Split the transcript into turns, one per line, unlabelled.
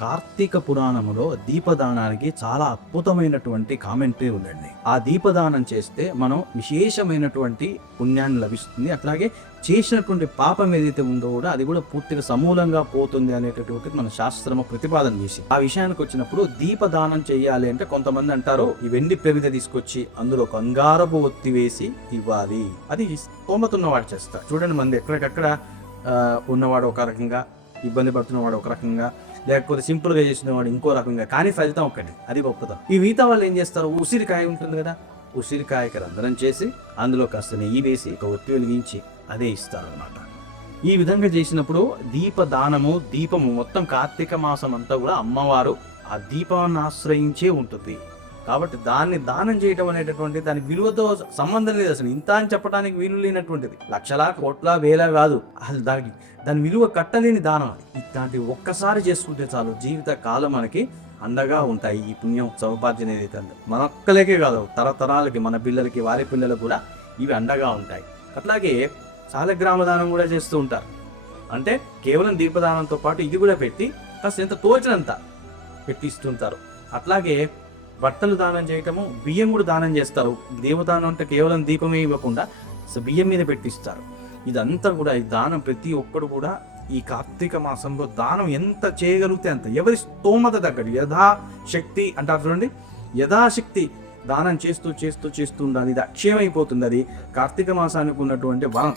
కార్తీక పురాణములో దీపదానానికి చాలా అద్భుతమైనటువంటి కామెంటరీ ఉందండి. ఆ దీపదానం చేస్తే మనం విశేషమైనటువంటి పుణ్యాన్ని లభిస్తుంది. అట్లాగే చేసినటువంటి పాపం ఏదైతే ఉందో కూడా అది కూడా పూర్తిగా సమూలంగా పోతుంది అనేటటువంటి మన శాస్త్రము ప్రతిపాదన చేసి. ఆ విషయానికి వచ్చినప్పుడు దీపదానం చేయాలి అంటే కొంతమంది అంటారు ఈ వెండి ప్రమిద తీసుకొచ్చి అందులో కంగారపు ఒత్తి వేసి ఇవ్వాలి. అది స్తోమతున్నవాడు చేస్తారు చూడండి మంది ఎక్కడికక్కడ ఉన్నవాడు ఒక రకంగా ఇబ్బంది పడుతున్నవాడు ఒక రకంగా లేకపోతే సింపుల్గా చేసిన వాడు ఇంకో రకంగా. కానీ ఫలితం ఒకటి అది గొప్పతనం. ఈ మిగతా వాళ్ళు ఏం చేస్తారు? ఉసిరికాయ ఉంటుంది కదా ఉసిరికాయకి రంధ్రం చేసి అందులో కాస్త నెయ్యి వేసి ఒక ఒత్తి వెలిగించి అదే ఇస్తారు అనమాట ఈ విధంగా చేసినప్పుడు దీపదానము దీపము మొత్తం కార్తీక మాసం అంతా కూడా అమ్మవారు ఆ దీపాన్ని ఆశ్రయించే ఉంటుంది. కాబట్టి దాన్ని దానం చేయటం అనేటటువంటి దాని విలువతో సంబంధం లేదు అసలు. ఇంత అని చెప్పడానికి వీలు లేనటువంటిది. లక్షల కోట్ల వేల కాదు. అసలు దానికి దాని విలువ కట్టలేని దానం అది. ఇట్లాంటి ఒక్కసారి చేసుకుంటే చాలు జీవిత కాలం మనకి అండగా ఉంటాయి ఈ పుణ్యం సముపార్జన ఏదైతే ఉందో. మన ఒక్కలకే కాదు తరతరాలకి మన పిల్లలకి వారి పిల్లలకు కూడా ఇవి అండగా ఉంటాయి. అట్లాగే సాలగ్రామ దానం కూడా చేస్తూ ఉంటారు. అంటే కేవలం దీపదానంతో పాటు ఇది కూడా పెట్టి కాస్త ఎంత తోచినంత పెట్టిస్తుంటారు. అట్లాగే బట్టలు దానం చేయటము బియ్యం కూడా దానం చేస్తారు. దేవదానం అంటే కేవలం దీపమే ఇవ్వకుండా బియ్యం మీద పెట్టిస్తారు. ఇదంతా కూడా ఈ దానం ప్రతి ఒక్కడు కూడా ఈ కార్తీక మాసంలో దానం ఎంత చేయగలిగితే అంత. ఎవరి స్తోమత తగ్గదు. యథాశక్తి అంటారు చూడండి. యథాశక్తి దానం చేస్తూ చేస్తూ చేస్తూ ఉండాలి. ఇది అక్షయమైపోతుంది అది. కార్తీక మాసానికి ఉన్నటువంటి వరం.